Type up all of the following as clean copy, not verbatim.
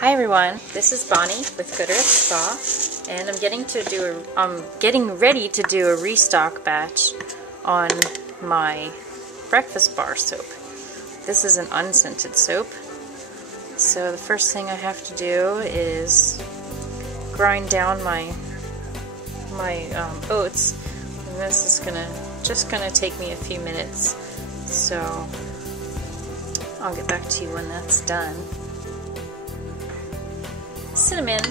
Hi everyone, this is Bonnie with Good Earth Spa, and I'm getting ready to do a restock batch on my breakfast bar soap. This is an unscented soap, so the first thing I have to do is grind down my oats, and this is just gonna take me a few minutes, so I'll get back to you when that's done. Cinnamon,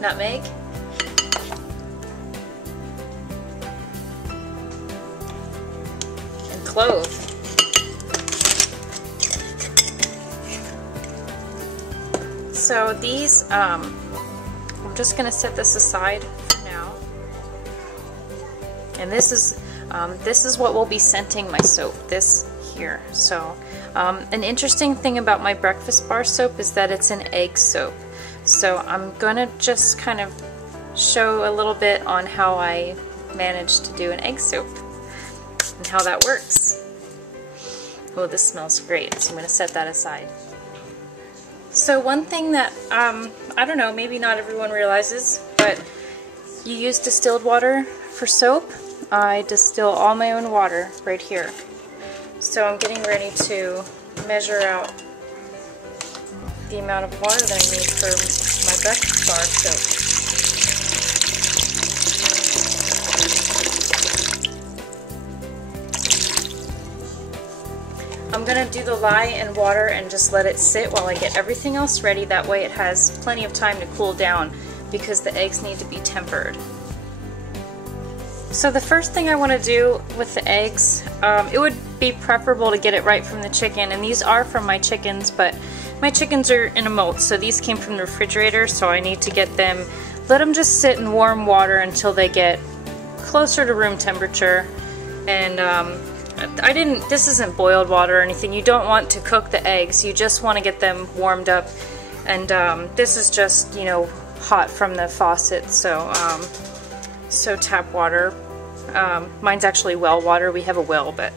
nutmeg, and clove. So these, I'm just going to set this aside for now. And this is what will be scenting my soap, this here. So an interesting thing about my breakfast bar soap is that it's an egg soap. So I'm going to just kind of show a little bit on how I managed to do an egg soap and how that works. Oh, this smells great, so I'm going to set that aside. So one thing that, I don't know, maybe not everyone realizes, but you use distilled water for soap. I distill all my own water right here. So I'm getting ready to measure out the amount of water that I need for my breakfast bar soap. I'm going to do the lye and water and just let it sit while I get everything else ready. That way it has plenty of time to cool down because the eggs need to be tempered. So the first thing I want to do with the eggs, it would be preferable to get it right from the chicken, and these are from my chickens, but my chickens are in a molt, so these came from the refrigerator, so I need to get them, let them just sit in warm water until they get closer to room temperature. And this isn't boiled water or anything. You don't want to cook the eggs, you just want to get them warmed up, and this is just, you know, hot from the faucet, so tap water. Mine's actually well water. We have a well, but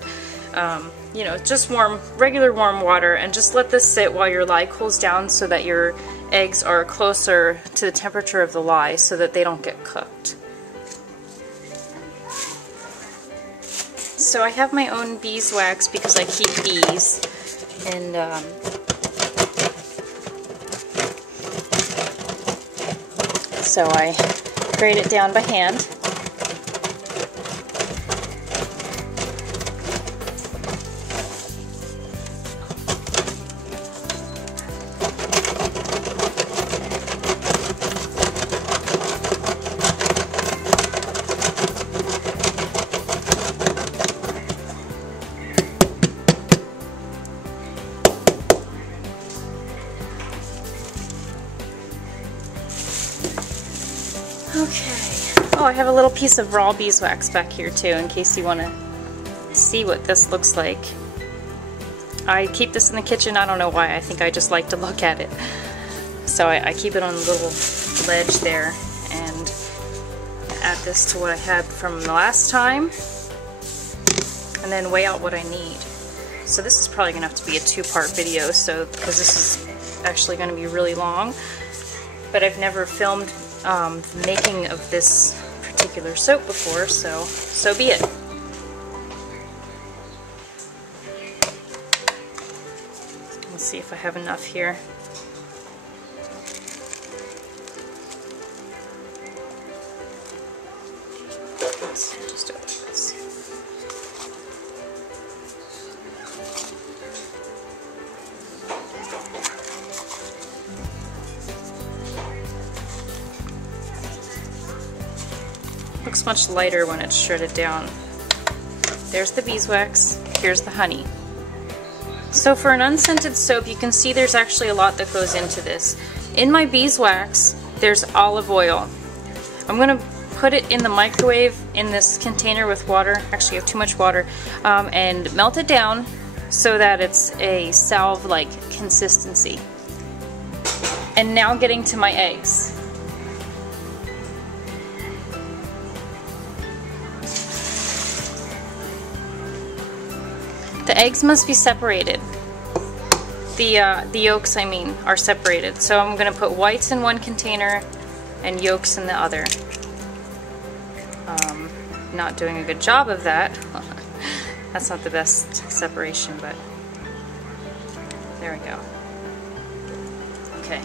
you know, just regular warm water, and just let this sit while your lye cools down so that your eggs are closer to the temperature of the lye so that they don't get cooked. So I have my own beeswax because I keep bees, and so I grate it down by hand. Okay. Oh, I have a little piece of raw beeswax back here too, in case you want to see what this looks like. I keep this in the kitchen. I don't know why. I think I just like to look at it. So I keep it on a little ledge there, and add this to what I had from the last time, and then weigh out what I need. So this is probably going to have to be a two-part video, so because this is actually going to be really long, but I've never filmed the making of this particular soap before, so be it. Let's see if I have enough here. Let's just open this. Looks much lighter when it's shredded down. There's the beeswax, here's the honey. So for an unscented soap, you can see there's actually a lot that goes into this. In my beeswax, there's olive oil. I'm going to put it in the microwave in this container with water, actually I have too much water, and melt it down so that it's a salve-like consistency. And now getting to my eggs. The eggs must be separated. The yolks, I mean, are separated. So I'm going to put whites in one container and yolks in the other. Not doing a good job of that. That's not the best separation, but there we go. Okay.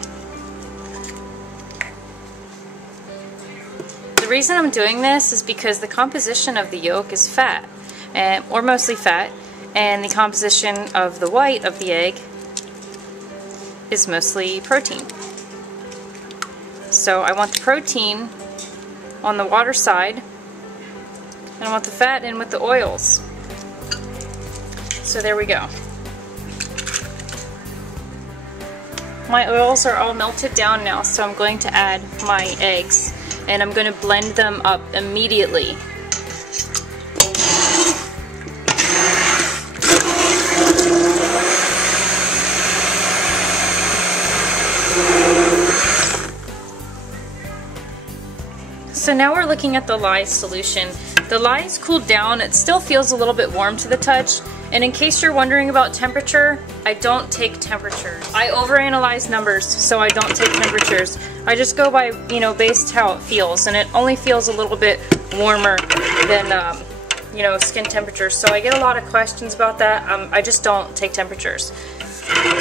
The reason I'm doing this is because the composition of the yolk is fat, or mostly fat, and the composition of the white of the egg is mostly protein. So I want the protein on the water side, and I want the fat in with the oils. So there we go. My oils are all melted down now, so I'm going to add my eggs, and I'm going to blend them up immediately. So now we're looking at the lye solution. The lye is cooled down. It still feels a little bit warm to the touch. And in case you're wondering about temperature, I don't take temperature. I overanalyze numbers, so I don't take temperatures. I just go by, based how it feels, and it only feels a little bit warmer than, skin temperature. So I get a lot of questions about that. I just don't take temperatures.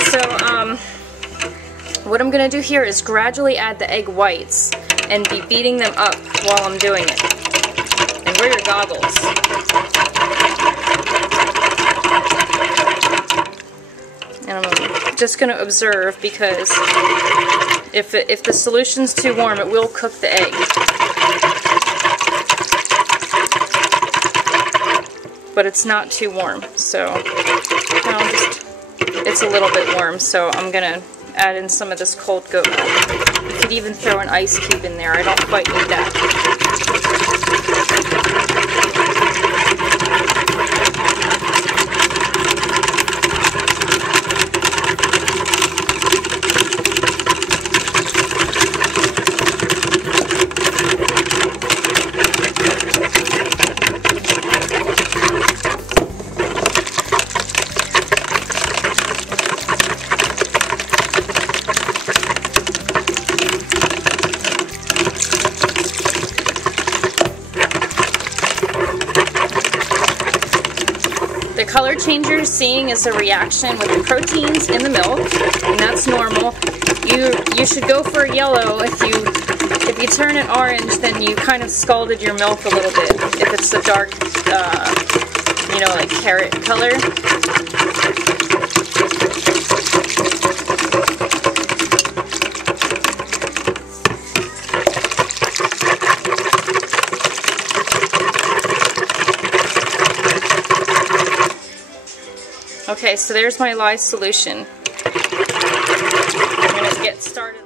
So, what I'm going to do here is gradually add the egg whites and be beating them up while I'm doing it. And wear your goggles. And I'm just going to observe, because if the solution's too warm, it will cook the egg. But it's not too warm, so it's a little bit warm, so I'm going to add in some of this cold goat milk. You could even throw an ice cube in there. I don't quite need that. The color change you're seeing is a reaction with the proteins in the milk, and that's normal. You should go for a yellow. If you turn it orange, then you kind of scalded your milk a little bit. If it's a dark, like carrot color. Okay, so there's my lye solution. I'm going to get started.